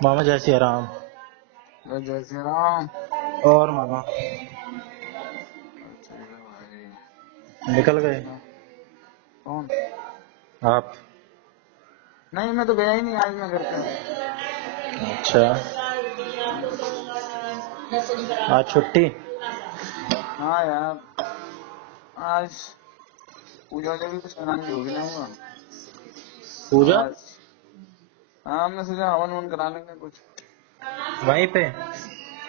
मामा जय श्री राम। जय श्री राम। और मामा अच्छा भाई निकल गए कौन? आप? नहीं मैं तो गया ही नहीं, आज मैं घर पे हूँ। अच्छा, आज छुट्टी? हाँ यार, आज पूजा वूजा भी कुछ कराने की होगी ना हुआ पूजा आज। हाँ हमने सोचा हवन वन करा लेंगे कुछ। वहीं पे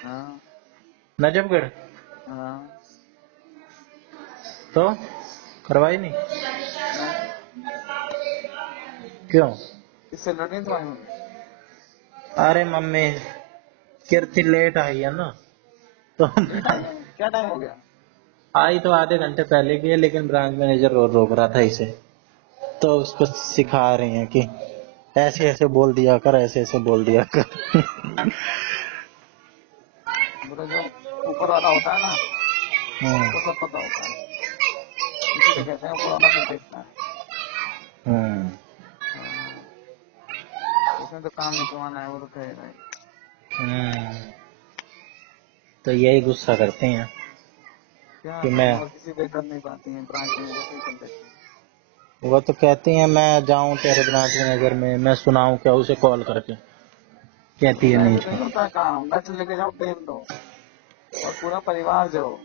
हाँ नजफगढ़? हाँ तो करवाई नहीं? नहीं, क्यों? इससे लड़नी तो आई हूँ। अरे मम्मी कीर्ति लेट आई है ना, तो लेट आई है? क्या टाइम हो गया? आई तो आधे घंटे पहले की है, लेकिन ब्रांच मैनेजर रोक रहा था इसे, तो उसको सिखा रही हैं कि ऐसे ऐसे बोल दिया कर, ऐसे ऐसे बोल दिया कर। बोला जो ऊपर वाला होता है ना हम्म, उसको सब पता होता है, इसीलिए कहते हैं ऊपर वाला सब देखता है। हम्म, हाँ, उसने तो काम निकलवाना है, वो तो कहेगा ही। हम्म। तो यही गुस्सा करते हैं क्या कि मैं, करें, और किसी पे कर नहीं पाती है, ब्रांच मैनेजर से ही कर लेती है। वो तो कहती हैं मैं जाऊं तेरे ब्रांच मैनेजर में, मैं सुनाऊं क्या उसे कॉल करके? तो कहती है नहीं ऐसे तो। नहीं होता काम, लक्ष्य लेके जाओ, टेल दो और पूरा परिवार जाओ,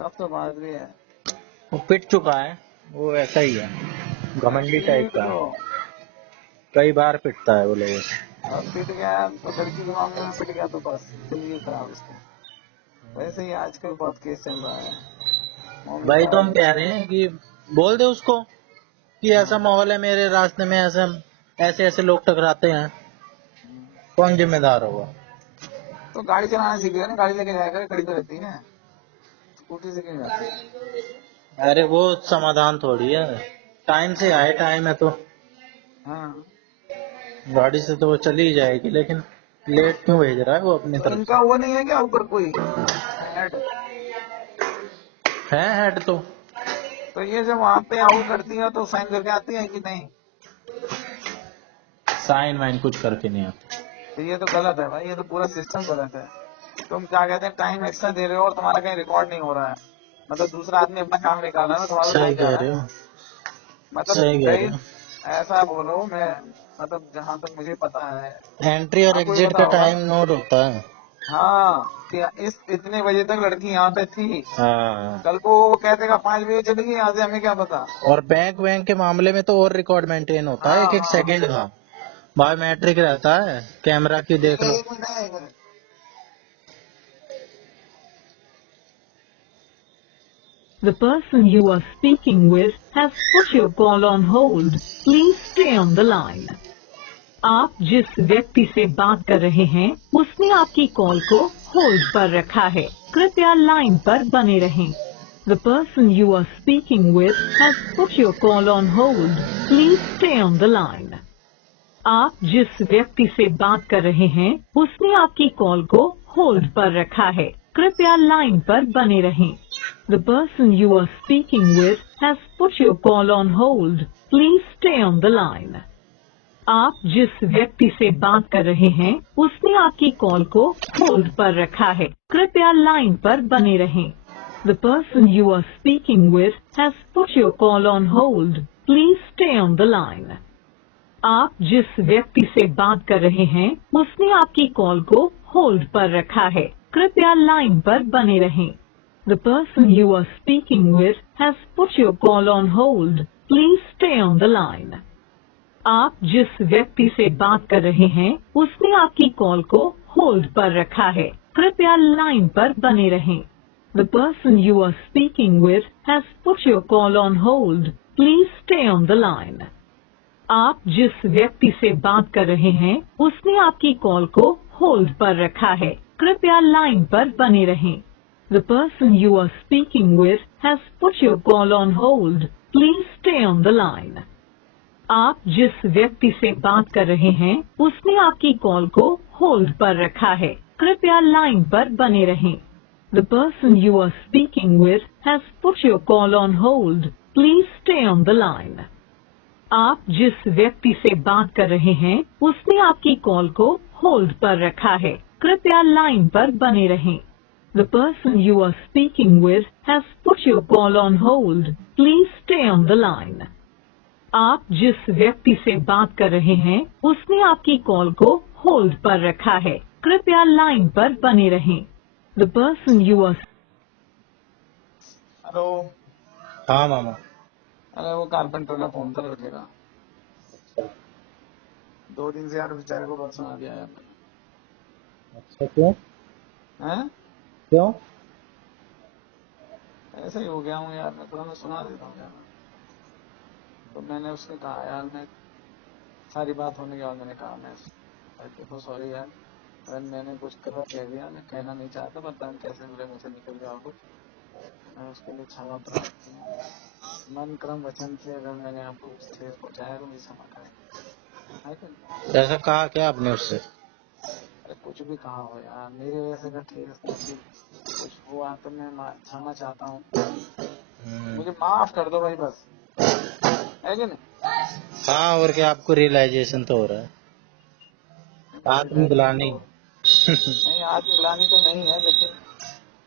तब तो बात भी है। वो पिट चुका है, वो ऐसा ही है, घमंडी टाइप पीट का दो, है। कई बार पिटता है वो लोगों से। और पिट गया तो लड़की के मामले में पिट गया तो बस जिंदगी खराब उसकी। वैसे ही आजकल बहुत केस चल रहा है, मम्मी भाई तो पापा हम की कह लड़ाई। रहे हैं कि बोल दे उसको कि ऐसा हाँ, माहौल है मेरे रास्ते में, ऐसा ऐसे ऐसे लोग टकराते हैं, कौन जिम्मेदार होगा? तो गाड़ी चलाना सीख गया ना, गाड़ी लेके जाएगा, खड़ी तो रहती है, स्कूटी से क्यों जाती है? अरे वो समाधान थोड़ी है, टाइम से आए, टाइम है तो हाँ, गाड़ी से तो वो चली ही जाएगी, लेकिन लेट क्यों भेज रहा है वो अपनी तो तरफ इनका से? वो नहीं है क्या ऊपर कोई हेड? है हेड तो ये जब वहां पे आउट करती है तो साइन करके आती है कि नहीं? साइन वाइन कुछ करके नहीं आता। तो ये तो गलत है भाई, ये तो पूरा सिस्टम गलत है। तुम क्या कहते हैं, टाइम एक्स्ट्रा दे रहे हो और तुम्हारा कहीं रिकॉर्ड नहीं हो रहा है, मतलब दूसरा आदमी अपना काम निकाल रहा है ना, तुम्हारा तो सही टाइम जा कह रहा रहे है हो, ना। मतलब सही कह रहे कई, हो। ऐसा बोलो मैं, मतलब जहां तक मुझे पता है, एंट्री और आपको भी एग्जिट पता का होगा। टाइम नोट होता है। हाँ, कि इस इतने बजे तक लड़की यहाँ पे थी, हाँ, कल को वो कह देगा 5 बजे चली गई, यहाँ से हमें क्या पता। और बैंक वैंक के मामले में तो और रिकॉर्ड मेंटेन होता है, हाँ एक एक हाँ, सेकंड का बायोमेट्रिक रहता है, कैमरा की ठीक देख है, लो। एक मिनट है, एक minute. The person you are speaking with has put your call on hold. Please stay on the line. आप जिस व्यक्ति से बात कर रहे हैं उसने आपकी कॉल को होल्ड पर रखा है, कृपया लाइन पर बने रहें। The person you are speaking with has put your call on hold. Please stay on the line. आप जिस व्यक्ति से बात कर रहे हैं उसने आपकी कॉल को होल्ड पर रखा है, कृपया लाइन पर बने रहें। The person you are speaking with has put your call on hold. Please stay on the line. आप जिस व्यक्ति से बात कर रहे हैं उसने आपकी कॉल को होल्ड पर रखा है, कृपया लाइन पर बने रहें। The person you are speaking with has put your call on hold. Please stay on the line. आप जिस व्यक्ति से बात कर रहे हैं उसने आपकी कॉल को होल्ड पर रखा है, कृपया लाइन पर बने रहें। The person you are speaking with has put your call on hold. Please stay on the line. आप जिस व्यक्ति से बात कर रहे हैं उसने आपकी कॉल को होल्ड पर रखा है, कृपया लाइन पर बने रहें। The person you are speaking with has put your call on hold. Please stay on the line. आप जिस व्यक्ति से बात कर रहे हैं उसने आपकी कॉल को होल्ड पर रखा है, कृपया लाइन पर बने रहें। The person you are speaking with has put your call on hold. Please stay on the line. आप जिस व्यक्ति से बात कर रहे हैं उसने आपकी कॉल को होल्ड पर रखा है, कृपया लाइन पर बने रहें। The person you are speaking with has put your call on hold. Please stay on the line. आप जिस व्यक्ति से बात कर रहे हैं उसने आपकी कॉल को होल्ड पर रखा है। कृपया लाइन पर बने रहें। The person you are speaking with has put your call on hold. Please stay on the line. आप जिस व्यक्ति से बात कर रहे हैं उसने आपकी कॉल को होल्ड पर रखा है। कृपया लाइन पर बने रहें। The person you are hello. हाँ मामा। अरे वो कारपेंटर का फोन था, रखेगा। 2 दिन से यार बेचारे को बहुत सुना दिया यार। अच्छा क्यों? हैं? क्यों? ऐसे ही हो गया हूँ यार, मैं थोड़ा मैं सुना देता हूँ यार। तो मैंने उसने कहा यार, मैं सारी बात होने के बाद मैंने कहा मैं देखो सॉरी यार, अगर मैंने कुछ गलत कह दिया, मैं कहना नहीं चाहता, पता नहीं कैसे मेरे मुंह से निकल गया कुछ, मैं उसके लिए क्षमा प्रार्थी हूँ। मन क्रम वचन से अगर मैंने आपको ठेस पहुंचाया तो मुझे क्षमा करें, है कि नहीं? ऐसा कहा क्या आपने उससे? अरे कुछ भी कहा हो यार, मेरे वजह से अगर ठेस पहुंची कुछ हुआ तो मैं क्षमा चाहता हूँ, मुझे माफ कर दो भाई, बस, है कि नहीं? हाँ, और क्या, आपको रियलाइजेशन तो हो रहा है। रियलाइजेशन आत्मग्लानि। तो नहीं, आत्मग्लानि तो नहीं है, लेकिन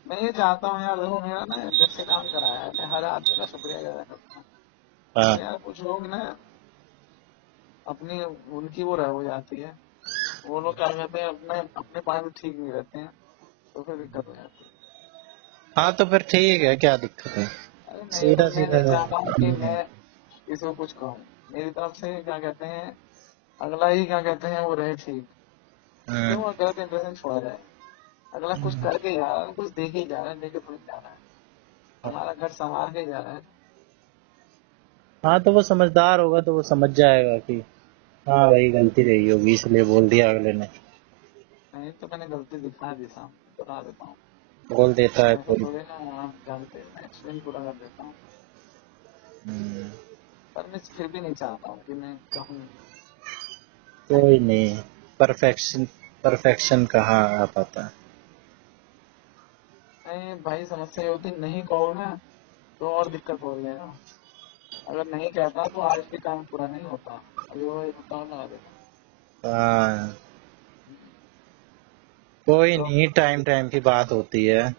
मैं ये चाहता हूँ यार, देखो मेरा ना जब से काम कराया है, मैं हर आदमी का शुक्रिया अदा करता हूँ। हाँ। तो यार कुछ लोग ना अपनी उनकी वो रह हो जाती है, वो लोग क्या कहते हैं अपने अपने पास में ठीक नहीं रहते हैं, तो फिर दिक्कत हो जाती है। हाँ तो फिर ठीक है, क्या दिक्कत है? अरे सीधा मैं सीधा। नहीं चाहता हूँ कि मैं किसी को कुछ कहूँ, मेरी तरफ से क्या कहते हैं अगला ही क्या कहते हैं वो रहे ठीक, क्यों गलत इंप्रेशन छोड़ा जाए। अगला कुछ करके जा रहा है, कुछ देखे ही जा रहा है, देखे थोड़ी जा रहा है, हमारा घर संभाल के जा रहा है। हाँ तो वो समझदार होगा तो वो समझ जाएगा कि हाँ भाई गलती रही होगी, इसलिए बोल दिया अगले ने। नहीं तो मैंने गलती दिखा दी साहब, बता देता हूँ, बोल देता है ऐसा कोई। थोड़ी ना आप जानते हैं, मैं एक्सप्लेन पूरा कर देता हूँ। हम्म, पर मैं फिर भी नहीं चाहता हूँ कि मैं कहूँ, है कि कोई नहीं? नहीं। परफेक्शन परफेक्शन कहाँ आ पाता है। नहीं भाई, समस्या ये होती नहीं कहो ना तो और दिक्कत हो रही है ना, अगर नहीं कहता तो आज भी काम पूरा नहीं होता, अभी वो एक काम लगा देता। हाँ कोई तो नहीं, टाइम टाइम की बात होती है,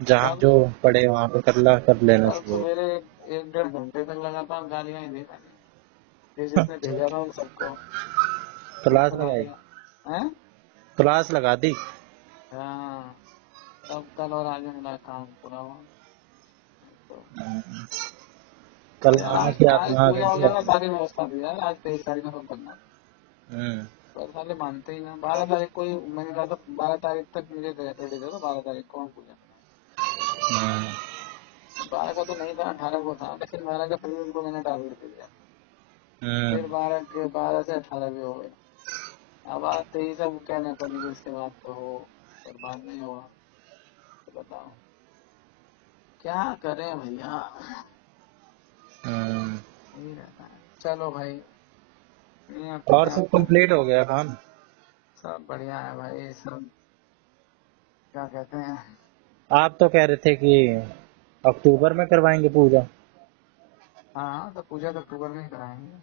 जहाँ कल जो पड़े वहाँ पे कर लेना कल चाहिए। सवेरे 1-1.5 घंटे तक लगातार गालियां ही दी मैंने, ये जिसने भेजा था उन सबको, क्लास पता लगाई? नहीं है। क्लास लगा दी? हाँ, तब कल और आज मेरा काम पूरा हुआ। तो कल यार मामा आज की आप आज वहाँ पूजा गए थे? वगैरह सारी व्यवस्था थी यार, आज 23 तारीख को सब करना, हम्म। पर साले मानते ही ना। 12 तारीख को ही मैंने कहा था, 12 तारीख तक मुझे रेडी दे दो, 12 तारीख को हम पूजा। हम्म। 12 का तो नहीं था, 18 को था, लेकिन 12 का फिर भी उनको मैंने टारगेट दे दिया। फिर 12 से 18 भी हो गए, अब आज 23 अब कहने पड़ी कि इसके बाद तो हो, पर बाद नहीं हुआ, तो बताओ क्या करें भैया, हम्म। यही रहता है। चलो भाई, मैं अपने और काम सब को, कंप्लीट हो गया काम? सब बढ़िया है भाई, सब क्या कहते हैं। आप तो कह रहे थे कि अक्टूबर में करवाएंगे पूजा। हाँ तो पूजा तो अक्टूबर में ही कराएंगे।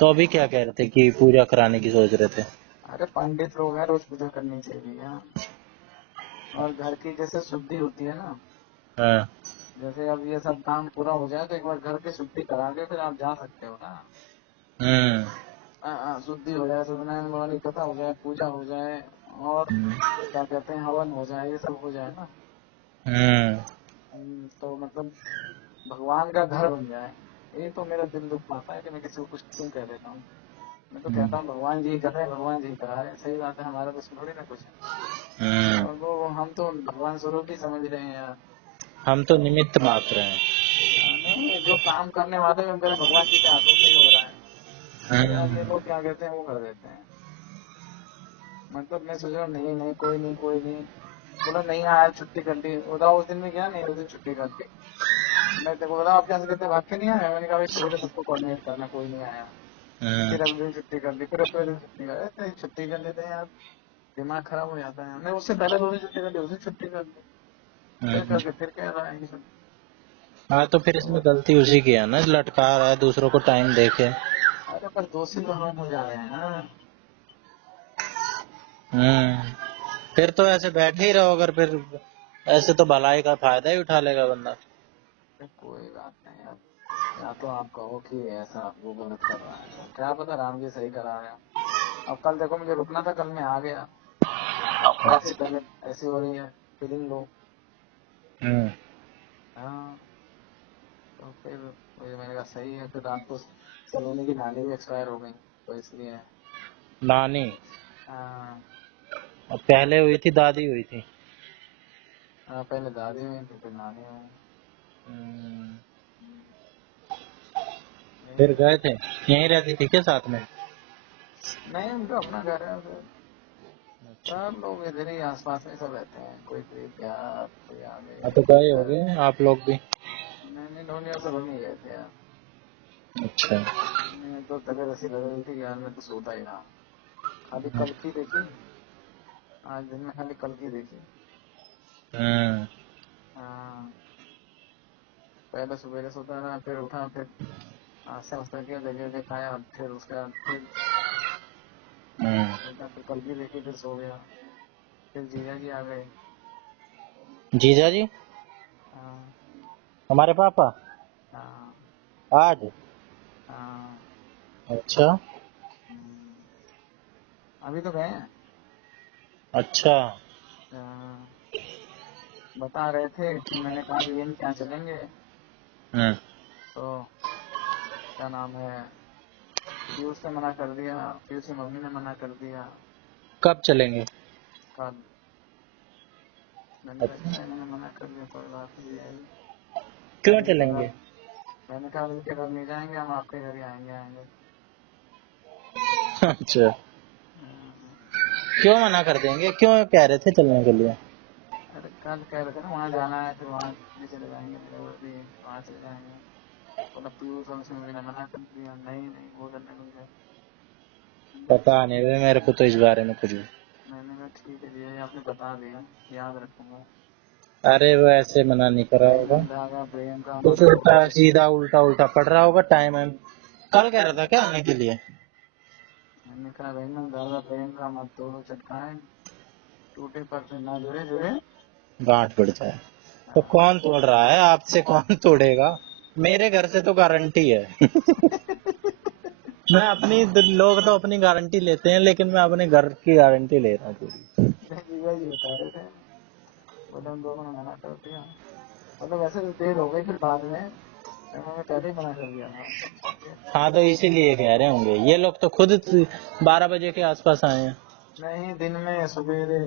तो अभी क्या कह रहे थे कि पूजा कराने की सोच रहे थे? अरे पंडित लोग हैं, रोज पूजा करनी चाहिए यार, और घर की जैसे शुद्धि होती है ना, हाँ। जैसे अब ये सब काम पूरा हो जाए तो एक बार घर की शुद्धि करा के फिर आप जा सकते हो ना। हम्म। शुद्धि हो जाए, सत्यनारायण भगवान की कथा हो जाए, पूजा हो जाए, और क्या कहते हैं हवन हो जाए, ये सब हो जाए ना। हम्म। तो मतलब भगवान का घर बन जाए, ये तो मेरा दिल दुख पाता है कि मैं किसी को कुछ क्यों कह देता हूँ। मैं तो कहता हूँ भगवान जी कर रहे हैं, भगवान जी करा रहे हैं, सही बात है, हमारा तो थोड़ी ना कुछ है। हम्म। और वो हम तो भगवान स्वरूप ही समझ रहे हैं यार। हम तो निमित्त मात्र हैं। नहीं, जो काम करने वाले हैं मेरे भगवान जी के हाथों से ही हो रहा है, पर यार ये हम्म। लोग क्या कहते हैं वो कर देते हैं। मतलब मैं सोच रहा हूँ नहीं नहीं कोई नहीं कोई नहीं, बोला नहीं आया छुट्टी कर ली, बताओ उस दिन में क्या नहीं, उस दिन छुट्टी कर ली। मैं तेरे को बोला आप कैसे कहते वाक्य नहीं आया, मैंने कहा भाई सुबह सबको कोऑर्डिनेट करना, कोई नहीं आया। हम्म। फिर अगले दिन छुट्टी कर ली, फिर अगले दिन छुट्टी कर, ऐसे छुट्टी कर लेते हैं यार, दिमाग खराब हो जाता है। मैं उससे पहले 2 दिन छुट्टी कर ली, उस दिन छुट्टी कर ली, फिर हम्म। करके फिर कह रहा है ये सब। हाँ तो फिर इसमें गलती उसी की है ना, लटका रहा है दूसरों को टाइम देके। अरे पर दोषी तो हम हो जा रहे हैं ना। फिर तो ऐसे बैठे ही रहो, अगर फिर ऐसे तो भलाई का फायदा ही उठा लेगा बंदा। तो कोई बात नहीं यार, या तो आप कहो कि ऐसा वो गलत कर रहा है, तो क्या पता राम जी सही करा रहे हो। अब कल देखो मुझे रुकना था, कल मैं आ गया। अब ऐसी तबीयत ऐसी हो रही है, फीलिंग लो। हम्म। हाँ, तो फिर वही मैंने कहा सही है। फिर रात को सलोनी की नानी भी एक्सपायर हो गई, तो इसलिए नानी? हाँ। अब पहले हुई थी दादी हुई थी? हाँ, पहले दादी हुई थी फिर नानी हुई। हम्म। यही फिर है। गए थे? यहीं रहती थी क्या साथ में? नहीं, उनका अपना घर है उधर। सब लोग इधर ही आसपास में सब रहते हैं, कोई कोई बिहार, कोई आगे हाँ तो गए इधर। होगे आप लोग भी? मैंने नोनिया सब नहीं गए थे यार। अच्छा। मैं तो तबीयत ऐसी लग रही थी यार, मैं तो सोता ही रहा। खाली कल की देखी, आज दिन में खाली कल की देखी। हम्म। हाँ, पहले सवेरे सोता रहा, फिर उठा, फिर नाश्ता वास्ता किया, जगह खाया, फिर उसके बाद फिर हम्म। उठा, फिर कल की देखी, फिर सो गया। फिर जीजा जी आ गए। जीजा जी? हाँ। हमारे पापा? हाँ। आज? हाँ। अच्छा। हम्म, अभी तो गए हैं। अच्छा। हाँ, बता रहे थे कि मैंने कहा कि इन क्या चलेंगे, हम्म। तो क्या नाम है, पीयूष ने मना कर दिया, पीयूष की मम्मी ने मना कर दिया। कब चलेंगे? कल। मैंने कहा अच्छा। अच्छा, इन्होंने मना कर दिया, कोई बात नहीं है। क्यों इनके चलेंगे? घर, मैंने कहा इनके घर नहीं जाएंगे, हम आपके घर ही आएंगे आएंगे। अच्छा। हम्म, क्यों मना कर देंगे, क्यों कह रहे थे चलने के लिए? अरे कल कह रहे थे ना वहाँ जाना है, फिर वहाँ भी चले जाएंगे, मेरे घर भी वहाँ चले जाएंगे। बोला पीयूष और उसकी मम्मी ने मना कर दिया, नहीं नहीं वो करने दूंगे। पता नहीं भाई, मेरे को तो इस बारे में कुछ भी। मैंने कहा ठीक है जी, आपने बता दिया, याद रखूंगा। अरे वो ऐसे मना नहीं करा होगा, प्रेम धागा प्रेम का कुछ मत उल्टा तोड़ो। सीधा उल्टा उल्टा पड़ रहा होगा टाइम है। कल कह रहा था क्या आने के लिए? मैंने कहा प्रेम धागा प्रेम का मत तोड़ो, चटकाए टूटे पर फिर ना जुड़े जुड़े। गांठ पड़ जाए। तो हाँ। कौन तोड़ रहा है आपसे, कौन तोड़ेगा? मेरे घर से तो गारंटी है। मैं अपनी, लोग तो अपनी गारंटी लेते हैं, लेकिन मैं अपने घर की गारंटी ले रहा हूँ पूरी। जीजा जी बता रहे थे, बोले उन लोगों ने मना कर दिया। मतलब वैसे तो देर हो गई फिर बाद में, उन्होंने पहले ही मना कर दिया था। हाँ तो इसीलिए कह रहे होंगे ये लोग, तो खुद 12 बजे के आसपास आए हैं। नहीं, दिन में सवेरे,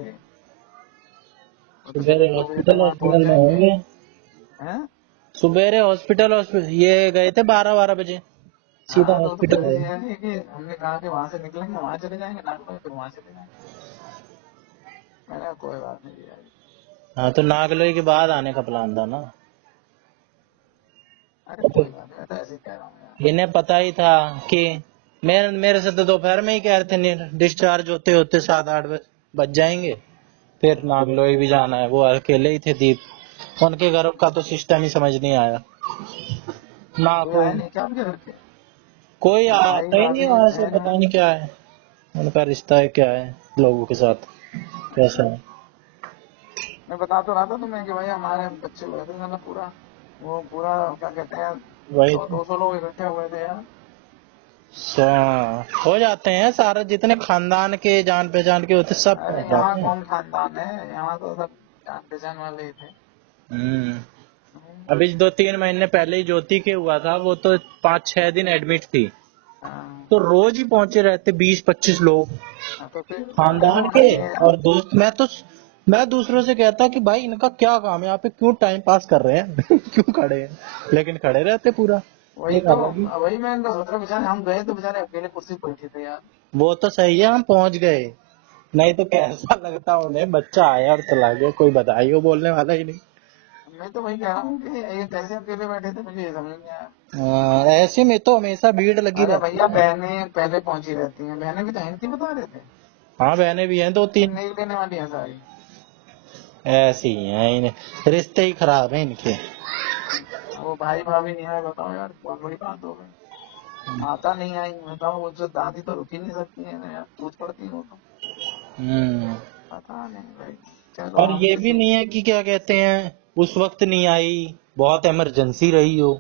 वो तो सुबह 6 बजे तक हॉस्पिटल वहाँ पहुंच हॉस्पिटल में जाएंगे। होंगे। हैं? सुबेरे हॉस्पिटल हॉस्पिटल ये गए थे 12-12 बजे, सीधा हाँ, तो वो तो हॉस्पिटल पहले गए। ये है कि हमने कहा कि वहां से निकलेंगे वहां चले जाएंगे, नागपुर फिर वहां चले जाएंगे। मैंने कहा कोई बात नहीं जीजा जी। हाँ तो नागलोई के बाद आने का प्लान था ना। अरे कोई बात नहीं, मैं तो ऐसे ही कह रहा हूँ यार। इन्हें पता ही था कि मेरे मेरे से तो दोपहर में ही कह रहे थे डिस्चार्ज होते होते 7-8 बज जाएंगे। फिर नागलोई भी जाना है, वो अकेले ही थे दीप, उनके घर का तो सिस्टम ही समझ नहीं आया ना। कोई कोई आया नहीं क्या आपके घर पे? कोई भाई आता ही नहीं भाभी वहां से, बहन? पता नहीं क्या है उनका रिश्ता है, क्या है लोगों के साथ, कैसा है। मैं बता तो रहा था तुम्हें कि भाई हमारे बच्चे हुए थे मतलब पूरा, वो पूरा क्या कहते हैं, वही सौ तो। 200 लोग इकट्ठे हुए थे यार। हो जाते हैं सारे, जितने खानदान के जान पहचान के होते सब अरे पहुंच यहाँ जाते हैं। कौन खानदान है, यहाँ तो सब जान पहचान वाले ही थे। हम्म। अभी 2-3 महीने पहले ही ज्योति के हुआ था, वो तो 5-6 दिन एडमिट थी, हाँ। तो रोज ही पहुंचे रहते 20-25 लोग हाँ, तो फिर ऐसा खानदान होना के चाहिए। और दोस्त। मैं दूसरों से कहता कि भाई इनका क्या काम है यहाँ पे, क्यों टाइम पास कर रहे हैं क्यों खड़े हैं, लेकिन खड़े रहते पूरा। वही एक तो, अलग ही। वही मैं इनका सोच रहा हूँ, बेचारे हम गए तो बेचारे अकेले कुर्सी पर बैठे थे यार। वो तो सही है हम पहुंच गए, नहीं तो कैसा लगता उन्हें, बच्चा आया और चला गया, कोई बधाई हो बोलने वाला ही नहीं। मैं तो वही कह रहा हूँ कि ये कैसे अकेले बैठे थे, मुझे ये समझ नहीं आया। ऐसे में तो हमेशा भीड़ लगी अरे रहती भैया है। बहनें पहले पहुंची रहती हैं, बहनें भी तो हैं, नहीं बता रहे थे। हाँ बहनें भी हैं ये 2-3। नहीं लेने वाली है सारी। ऐसी ही हैं, इन्हें रिश्ते ही खराब हैं इनके। वो भाई भाभी नहीं आए, बताओ यार, बहुत बड़ी बात हो गई। माता नहीं आई, बताओ, वो जो दादी तो रुक ही नहीं सकती है ना यार, पूछ पड़ती है वो तो। पता नहीं भाई, चलो और हम ये भी किसी। नहीं है कि क्या कहते हैं उस वक्त नहीं आई, बहुत इमरजेंसी रही हो।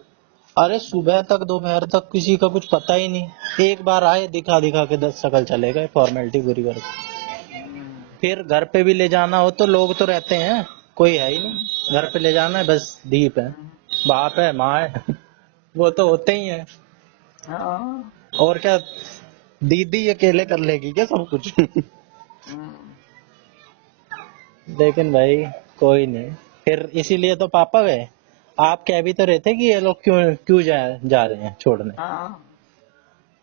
अरे सुबह तक दोपहर तक किसी का कुछ पता ही नहीं, एक बार आए दिखा दिखा के 10 शकल चले गए, फॉर्मेलिटी पूरी करके। हम्म, फिर घर पे भी ले जाना हो तो लोग तो रहते हैं, कोई है ही नहीं, घर पे ले जाना है बस, दीप है, हम्म, बाप है, माँ है वो तो होते ही है। हाँ, और क्या, दीदी अकेले कर लेगी क्या सब कुछ हम्म, लेकिन भाई कोई नहीं, फिर इसीलिए तो पापा गए। आप कह भी तो रहे थे कि ये लोग क्यों क्यों जा रहे हैं छोड़ने, हाँ,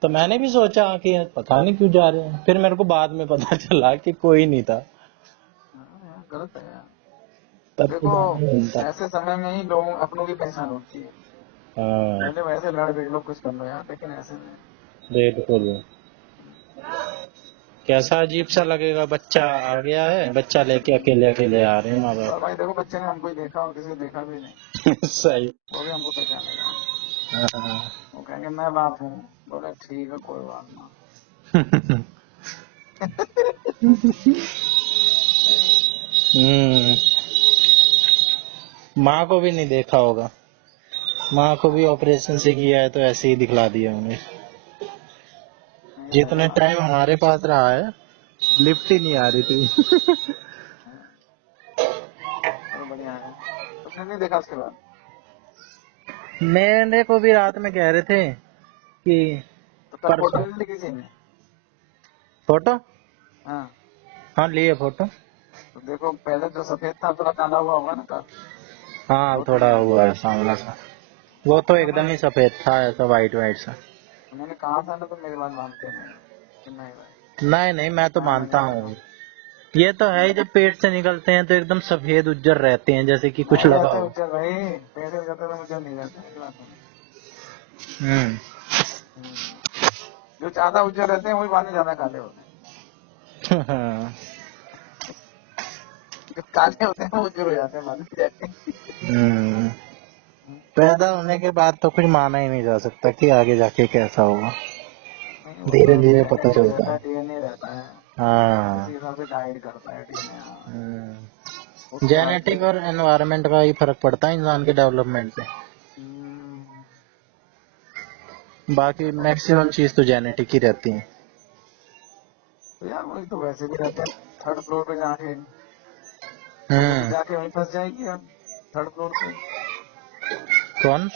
तो मैंने भी सोचा कि यार पता नहीं क्यों जा रहे हैं, फिर मेरे को बाद में पता चला कि कोई नहीं था, हाँ, यार, गलत है यार। तब तो देखो, जाना ही नहीं था। ऐसे समय में ही लोगों अपनों की पहचान होती है। हाँ पहले वैसे लड़ भिड़ लो, कुछ कर लो यार, लेकिन ऐसे में। बिल्कुल, कैसा अजीब सा लगेगा, बच्चा आ गया है, बच्चा लेके अकेले अकेले आ रहे हैं माँ और बाप भाई देखो, बच्चे ने हमको ही देखा और किसी को देखा भी नहीं, सही। वो भी हमको पहचानेगा। हाँ। वो कहेंगे मैं बाप हूँ, बोला ठीक है, कोई बात ना। नहीं, हम्म, माँ को भी नहीं देखा होगा, माँ को भी ऑपरेशन से किया है तो ऐसे ही दिखला दिया उन्हें। नहीं सही जितने बात टाइम हमारे पास रहा है लिफ्ट ही नहीं आ रही थी है। चलो बढ़िया है। तुमने नहीं देखा उसके बाद? मेरे को भी रात में कह रहे थे कि तो कल फोटो परसों नहीं ली किसी ने? फोटो, हाँ, हाँ लिए फोटो, तो देखो, पहले जो सफेद था थोड़ा काला हुआ होगा ना कल। हाँ वो तो थोड़ा नहीं हुआ है आया। सांवला सा, वो तो एकदम ही सफेद था, ऐसा वाइट वाइट सा। तो मैंने कहा था ना, तो मेरी बात मानते नहीं कि नहीं भाई। नहीं नहीं, मैं तो हाँ, मानता मैंने देखा। हूँ, ये तो है ही, जब पेट से निकलते हैं तो एकदम सफेद उज्जर रहते हैं, जैसे कि कुछ नहीं लगा रहते हो। उज्जर भाई, पैसे जाते तो मुझे नहीं रहते, मेरी बात सुनो। हम्म हम्म, जो ज्यादा उज्जर रहते हैं वही बाद में ज्यादा काले होते हैं। जो काले होते हैं वो उज्जर हो जाते हैं बाद में जाके। हम्म, पैदा होने के बाद तो कुछ माना ही नहीं जा सकता कि आगे जाके कैसा होगा, नहीं, वो धीरे तो धीरे पता जेनेटिक चलता रहता है, है। डीएनए रहता है, उसी हाँ। हिसाब से गाइड करता है डीएनए। हाँ, उसके बाद जेनेटिक फिर। और एनवायरनमेंट का ही फर्क पड़ता है इंसान के डेवलपमेंट पे, हम्म, बाकी मैक्सिमम चीज तो जेनेटिक ही रहती है। तो यार वही तो वैसे भी रहते हैं। थर्ड फ्लोर पे जाके वो भी हम्म, जाके वहीं फंस जाएगी अब, थर्ड फ्लोर पे। कौन?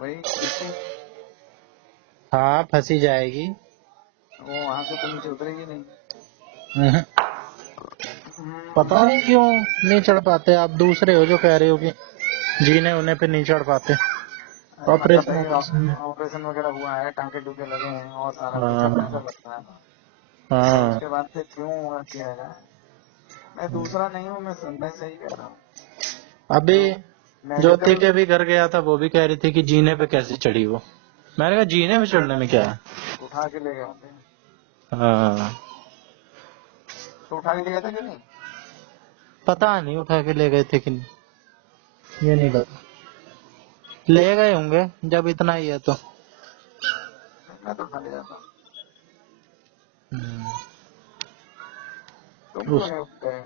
वही कृषि, हाँ फंसी जाएगी। वो वहां से तो नीचे उतरेगी नहीं। हम्म, हम्म, पता नहीं क्यों नहीं चढ़ पाते, आप दूसरे हो जो कह रहे हो कि जीने उन्हें पे नहीं चढ़ पाते, अरे मतलब ऑपरेशन भाई, ऑपरेशन में। ऑपरेशन वगैरह हुआ है, टांके टूके लगे हैं और सारा कुछ, अब हाँ ऐसा लगता है ना। तो हाँ, उसके बाद फिर क्यों हुआ किया जाए। मैं दूसरा नहीं हूँ, मैं सही कह रहा हूँ। अभी जो ज्योति मेडिकल। के भी घर गया था, वो भी कह रही थी कि जीने पे कैसे चढ़ी वो, मैंने कहा जीने पे चढ़ने में क्या है। उठा के ले गए होंगे। हाँ तो उठा के ले गए थे कि नहीं? पता नहीं उठा के ले गए थे कि नहीं, ये नहीं पता, ले गए होंगे जब इतना ही है तो। मैं तो उठा ले जाता। हम्म, तुम क्यों उस नहीं उठते?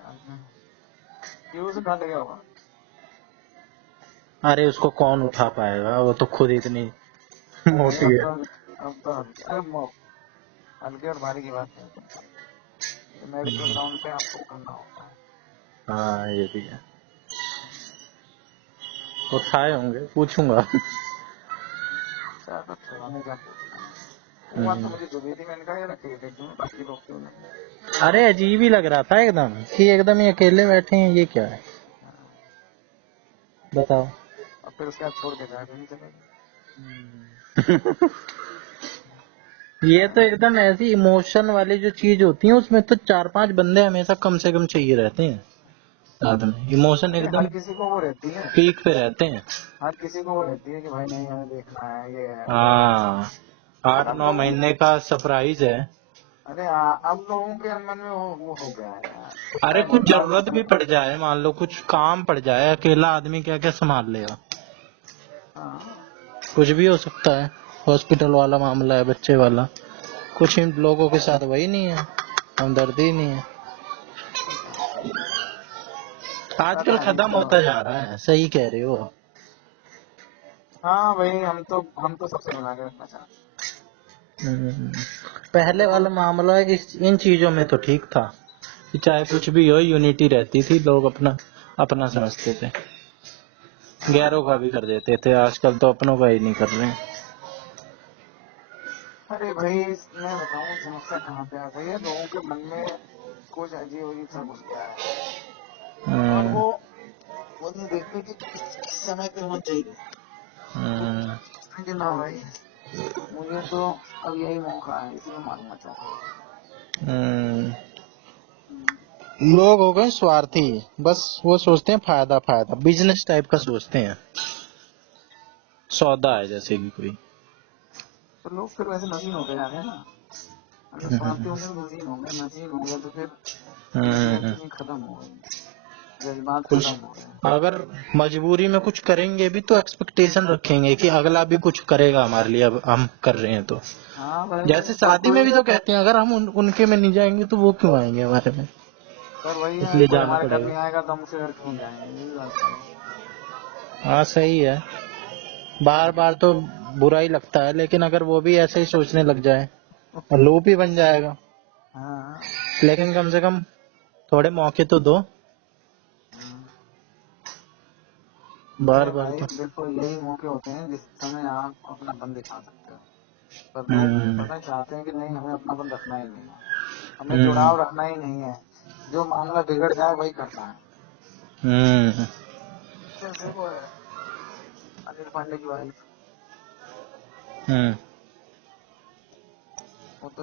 क्यों से उठा ले गया होगा? अरे उसको कौन उठा पाएगा, वो तो खुद इतनी अरे मोटी अब है। तो, अब तो हल्के और भारी की बात नहीं होती। ये मेडिकल ग्राउंड पे आपको करना होता है। हाँ ये भी है, उठाए होंगे, पूछूंगा चलो छोड़ो, मैं क्या पूछना है। वो बात तो हम्म, मुझे जो भी थी, मैंने कहा यार अकेले क्यों, बाकी लोग क्यों नहीं? अरे अजीब ही लग रहा था एकदम कि एकदम ही अकेले बैठे हैं, ये क्या है हाँ, बताओ और फिर उसके बाद छोड़ के जाए भी नहीं चलेगी। ये तो एकदम ऐसी इमोशन वाली जो चीज होती है उसमें तो 4-5 बंदे हमेशा कम से कम चाहिए रहते हैं साथ में, इमोशन अरे हर एकदम किसी को वो रहती है, पीक पे रहते हैं। हर किसी को वो रहती है कि भाई नहीं, हमें देखना है, ये है वो है। हाँ, पर अब 8-9 लोगों, महीने का सरप्राइज है। अरे अब लोगों के मन में वो हो गया है यार, अरे मैं कुछ बोलता हूँ। जरूरत भी पड़ जाए, मान लो कुछ काम पड़ जाए, अकेला आदमी क्या क्या संभाल लेगा। हाँ कुछ भी हो सकता है। हॉस्पिटल वाला मामला है, बच्चे वाला, कुछ इन लोगों के साथ वही नहीं है, हमदर्दी नहीं है। पता आजकल नहीं खत्म क्या होता होगा। जा रहा है, सही कह रहे हो। हाँ भाई, हम तो सबसे बना के रखना चाहते हम्म, हैं। पहले देखो, वाला मामला इन चीजों में तो ठीक था कि चाहे कुछ भी हो, यूनिटी रहती थी, लोग अपना अपना समझते थे, गैरों का भी कर देते थे। आजकल तो अपनों का ही नहीं कर रहे हैं। अरे भाई मैं बताऊं समस्या कहाँ पे आ गई है, लोगों के मन में कुछ अजीब अजीब सा घुस गया है, और हम्म, वो नहीं देखते कि किस समय पे होना चाहिए। हम्म, कि ना भाई, मुझे तो अब यही मौका है, इसलिए मालूम चाहता हूँ। हम्म। लोग हो गए स्वार्थी, बस वो सोचते हैं फायदा, फायदा बिजनेस टाइप का सोचते हैं, सौदा है जैसे कि कोई। तो लोग फिर वैसे मशीन होते जा रहे हैं ना। अगर स्वार्थी हम्म, होंगे तो मशीन हो गए तो फिर वो हम्म, चीजें खत्म हो गई, जज्बात खत्म कुछ हो गए। अगर मजबूरी में कुछ करेंगे भी तो एक्सपेक्टेशन रखेंगे कि अगला भी कुछ करेगा हमारे लिए, अब हम कर रहे हैं तो। हाँ भाई, जैसे शादी में भी तो कहते हैं, अगर हम उनके में नहीं जाएंगे तो वो क्यों आएंगे हमारे में, पर वही है, इसलिए कोई जाना हमारे घर पड़ेगा। नहीं आएगा तो हम उसके घर क्यों जाएंगे, ये भी बात सही है। हाँ सही है, बार बार तो बुरा ही लगता है, लेकिन अगर वो भी ऐसे ही सोचने लग जाए और लूप ही बन जाएगा। हाँ लेकिन कम से कम थोड़े मौके तो दो, हाँ। बार अरे बार भाई तो। देखो, यही मौके होते हैं जिस समय आप अपना बंद दिखा सकते हो। पर लोग हम्म, पता है चाहते हैं कि नहीं, हमें अपनापन रखना ही नहीं है, हमें हम्म, जुड़ाव रखना ही नहीं है, जो मामला बिगड़ जाए वही करना है। हम्म, जैसे वो है अनिल पांडे की वाइफ, हम्म, वो तो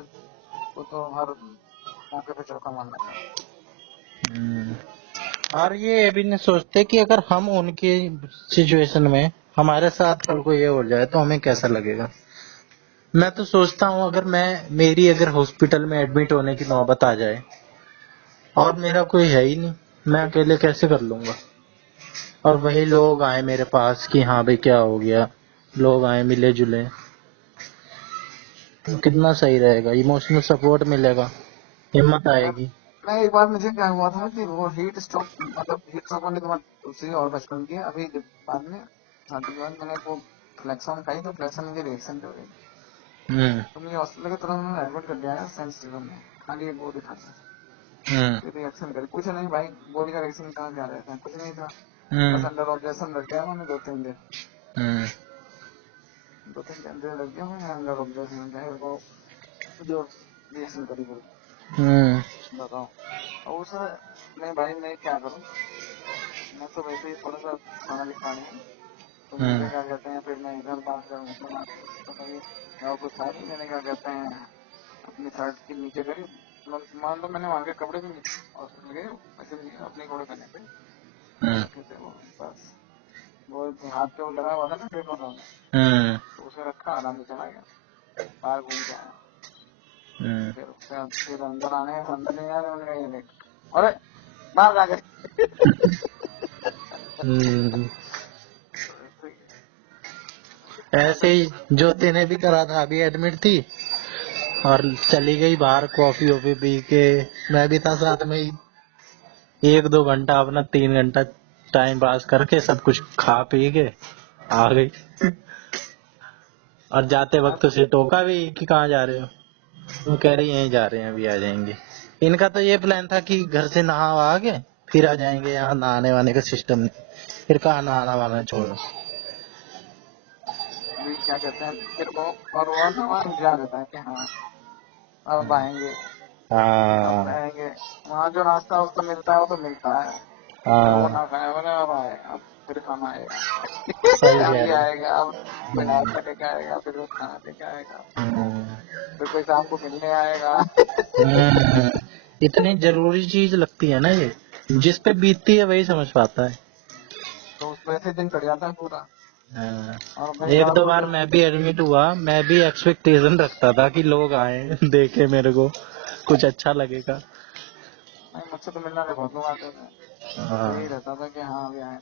वो तो हर मौके पे चौका मारना चाहती हम्म। और ये भी नहीं सोचते कि अगर हम उनकी सिचुएशन में, हमारे साथ कल को ये हो जाए तो हमें कैसा लगेगा। मैं तो सोचता हूँ, अगर मेरी अगर हॉस्पिटल में एडमिट होने की नौबत आ जाए और मेरा कोई है ही नहीं, मैं अकेले कैसे कर लूंगा। और वही लोग आए मेरे पास कि हाँ भाई क्या हो गया, लोग आए मिले जुले, तो कितना सही रहेगा, इमोशनल सपोर्ट मिलेगा, हिम्मत है। आएगी। मैं एक बार मुझे क्या हुआ था कि वो हीट स्ट्रोक, मतलब हीट स्ट्रोक होने के बाद दूसरी और बचपन की अभी बाद में शादी के बाद मैंने वो फ्लेक्सॉन खाई, तो फ्लेक्सॉन मुझे रिएक्शन कर गई। हम्म, तो मुझे हॉस्पिटल के तुरंत उन्होंने एडमिट कर दिया है सेंसिटिव में, खाली एक वो दिखा था, हम्म, फिर रिएक्शन कर कुछ नहीं भाई, बॉडी का रिएक्शन कहाँ क्या रहता है, कुछ नहीं था। बस हम्म, अंडर ऑब्जर्वेशन रख दिया उन्होंने 2-3 दिन, हम्म, 2-3 दिन रख दिया मैंने अंडर ऑब्जर्वेशन, चाहे वो जो रिएक्शन करी वो, हम्म, बताओ। और उस नहीं भाई, मैं क्या करूँ, मैं तो वैसे ही थोड़ा सा पढ़ा लिखा नहीं हूँ, तो मुझे हम्म, क्या कहते हैं, फिर मैं इधर बात करूँ उधर बात करूँ, तो भाई और कुछ था नहीं, मैंने क्या कहते हैं अपनी शर्ट के नीचे करी, मान लो मैंने वहाँ के कपड़े भी हॉस्पिटल के वैसे भी अपने कपड़े पहने थे, हम्म, रखे थे वो, बस वो हाथ पे वो लगा हुआ था ना पेपर वाला, हम्म, तो उसे रखा, आराम से चला गया, बाहर घूम के आया। हम्म, फिर उसके बाद फिर अंदर नहीं आ रहे, उन्होंने कहा ये देख, अरे बाहर आ गए। हम्म। तो ऐसे ही है। ऐसे ही ज्योति ने भी करा था, अभी एडमिट थी और चली गई बाहर कॉफी वॉफी पी के, मैं भी था साथ में ही, 1-2 घंटा अपना 3 घंटा टाइम पास करके सब कुछ खा पी के आ गई। और जाते वक्त उसे टोका भी कि कहाँ जा रहे हो, वो कह रही यहीं जा रहे हैं, अभी आ जाएंगे। इनका तो ये प्लान था कि घर से नहा आ के फिर आ जाएंगे, यहाँ नहाने वाने का सिस्टम नहीं, फिर कहाँ नहाना वाना छोड़ो। अभी क्या कहते हैं, फिर वो और वो ना वहाँ इंतजार रहता है कि हाँ अब आएंगे, अब हाँ, रहेंगे, वहाँ जो नाश्ता वास्ता मिलता है वो तो मिलता है, पर वो हाँ, ना खाए, बोले अब आए, अब फिर खाना आएगा। सही कह अभी रहे हो। आएगा, अब कोई नाश्ता लेके आएगा, फिर वो खाना लेके आएगा, हम्म, फिर कोई शाम को मिलने आएगा। हम्म, इतनी जरूरी चीज लगती है ना ये, जिस पे बीतती है वही समझ पाता है। तो उस वैसे दिन कट जाता है पूरा। हाँ। और भाई एक रात दो को बार जब मैं भी एडमिट हुआ, मैं भी एक्सपेक्टेशन रखता था कि लोग आए देखे मेरे को, कुछ अच्छा लगेगा। नहीं, मुझसे तो मिलने वाले बहुत लोग आते थे, हाँ, यही रहता था कि हाँ अभी आए।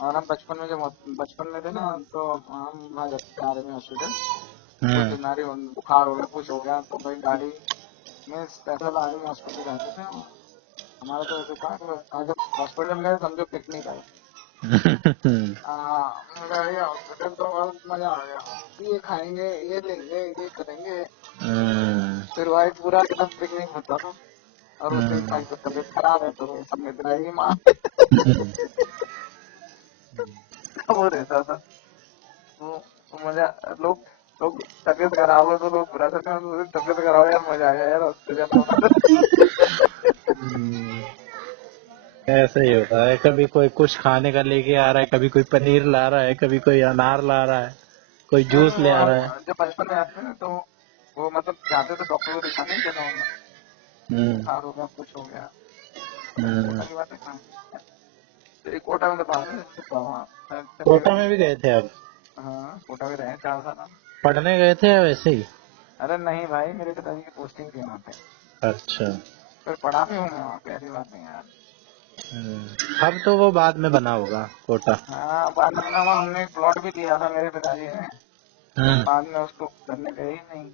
और हम बचपन में जब बचपन में थे ना, तो हम वहाँ जाते थे आर्मी हॉस्पिटल। कोई हम्म बीमारी हो, बुखार हो गया, कुछ हो गया, तो भाई गाड़ी में स्पेशल आर्मी हॉस्पिटल जाते थे। हमारा तो ऐसे था कि अगर हॉस्पिटल गए समझो पिकनिक आए। हाँ, गाड़ी हॉस्पिटल तो बहुत मजा आ गया। ये खाएंगे, ये लेंगे, ये करेंगे। फिर भाई पूरा एकदम पिकनिक होता था। और उससे भाई तो तबीयत खराब है तो तबीयत रहेगी माँ। वो रहता था। तो मजा, लोग लोग तबीयत खराब हो तो लोग बुरा करते हैं, तो तबीयत खराब है यार, मजा आया यार हॉस्पिटल में। ऐसे ही होता है, कभी कोई कुछ खाने का लेके आ रहा है, कभी कोई पनीर ला रहा है, कभी कोई अनार ला रहा है, कोई नहीं, जूस वो ले आ रहा है। जब बचपन में आते हैं तो वो मतलब जाते तो डॉक्टर को दिखाने के ना, हम्म बुखार हो गया, कुछ हो गया। हम्म। कोटा की बात है कहाँ। तो कोटा में तो कोटा में भी गए थे आप? हाँ, कोटा में रहे 4 साल। पढ़ने गए थे या वैसे ही? अरे नहीं भाई, मेरे पिताजी की पोस्टिंग थी वहाँ पे। अच्छा। फिर पढ़ा भी हूँ मैं वहाँ पे, ऐसी बात नहीं है यार। अब तो वो बाद में बना होगा कोटा। हाँ, बाद में ना वहाँ हमने एक प्लॉट भी लिया था मेरे पिताजी ने, तो हम्म बाद में उसको करने गए ही नहीं।